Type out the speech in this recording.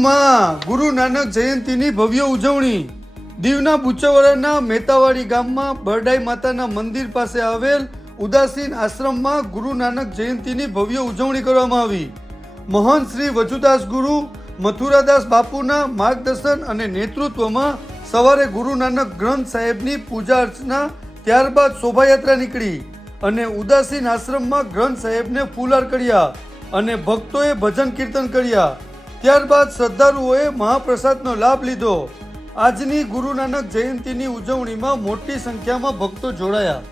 ગુરુ નાનક જયંતીની ભવ્ય ઉજવણી. દીવના બુચવરાના મેતાવાડી ગામમાં બરડાઈ માતાના મંદિર પાસે આવેલ ઉદાસીન આશ્રમમાં ગુરુ નાનક જયંતીની ભવ્ય ઉજવણી કરવામાં આવી. મહંત શ્રી વજુદાસ ગુરુ, મથુરાદાસ બાપુના માર્ગદર્શન અને નેતૃત્વમાં સવારે ગુરુ નાનક ગ્રંથ સાહેબની પૂજા અર્ચના ત્યારબાદ શોભાયાત્રા નીકળી અને ઉદાસીન આશ્રમમાં ગ્રંથ સાહેબને ફૂલાર કર્યા અને ભક્તોએ ભજન કીર્તન કર્યા. ત્યારબાદ શ્રદ્ધાળુઓએ મહાપ્રસાદનો લાભ લીધો. આજની ગુરુ નાનક જયંતીની ઉજવણીમાં મોટી સંખ્યામાં ભક્તો જોડાયા.